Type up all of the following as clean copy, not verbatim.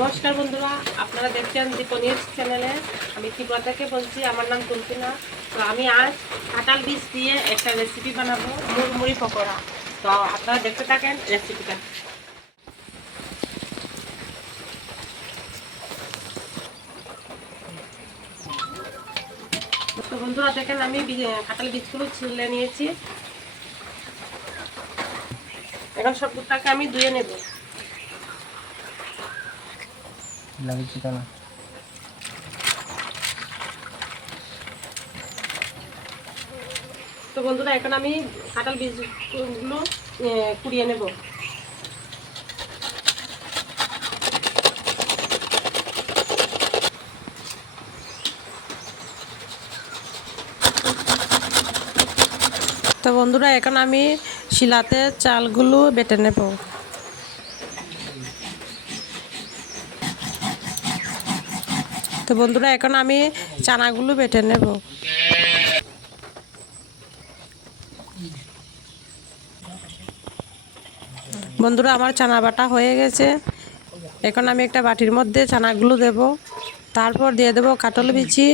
নমস্কার বন্ধুরা, আপনারা দেখছেন দীপনির চ্যানেলে। আমি ত্রিপুরা থেকে বলছি, আমার নাম তুলসিনা। তো আমি আজ কাঁঠাল বীজ দিয়ে একটা রেসিপি বানাবো, মুড়মুড়ি পকোড়া। তো আপনারা দেখতে থাকেন রেসিপিটা। তো বন্ধুরা দেখেন, আমি কাঁঠাল বীজগুলো ছুলে নিয়েছি। এখন সবটাকে আমি ধুয়ে নেব। তো বন্ধুরা এখন আমি কাঁঠাল বীজগুলো কুড়িয়ে নেব। তো বন্ধুরা এখন আমি শিলাতে চালগুলো বেটে নেব। তো বন্ধুরা এখন আমি চানাগুলো বেটে নেব। বন্ধুরা আমার চানা বাটা হয়ে গেছে। এখন আমি একটা বাটির মধ্যে চানাগুলো দেব। তারপর দিয়ে দেব কাঁঠাল বিচি।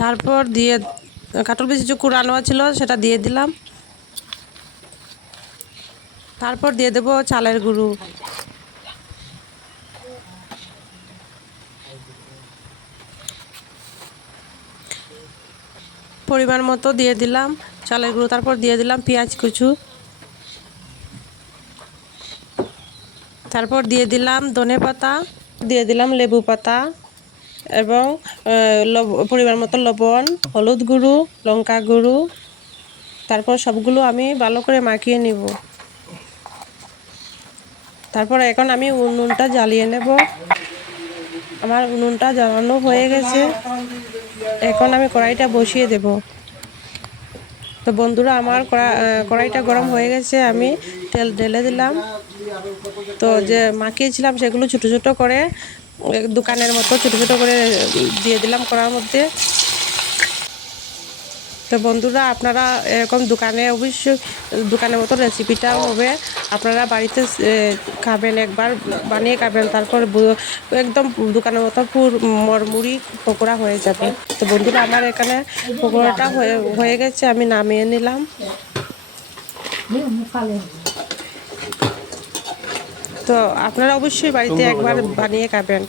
তারপর দিয়ে কাঁঠাল বিচি যে কুড়ানো ছিল সেটা দিয়ে দিলাম। তারপর দিয়ে দেব চালের গুঁড়ো। পরিমাণ মতো দিয়ে দিলাম চালের গুঁড়ো। তারপর দিয়ে দিলাম পেঁয়াজ কুচু। তারপর দিয়ে দিলাম ধনে পাতা, দিয়ে দিলাম লেবু পাতা এবং পরিমাণ মতো লবণ, হলুদ গুঁড়ো, লঙ্কা গুঁড়ো। তারপর সবগুলো আমি ভালো করে মাখিয়ে নিব। তারপর এখন আমি উনুনটা জ্বালিয়ে নেব। আমার উনুনটা জ্বালানো হয়ে গেছে। এখন আমি কড়াইটা বসিয়ে দেব। তো বন্ধুরা আমার কড়াইটা গরম হয়ে গেছে। আমি তেল ঢেলে দিলাম। তো যে মাখিয়েছিলাম সেগুলো ছোটো ছোটো করে, দোকানের মতো ছোটো ছোটো করে দিয়ে দিলাম কড়ার মধ্যে। তো বন্ধুরা আপনারা এরকম অবশ্যই দোকানের মতো রেসিপিটাও হবে। আপনারা বাড়িতে খাবেন, একবার বানিয়ে খাবেন, তারপর একদম দোকানের মতো মুড়মুড়ি পকোড়া হয়ে যাবে। তো বন্ধুরা আমার এখানে পকোড়াটা হয়ে গেছে, আমি নামিয়ে নিলাম। তো আপনারা অবশ্যই বাড়িতে একবার বানিয়ে খাবেন।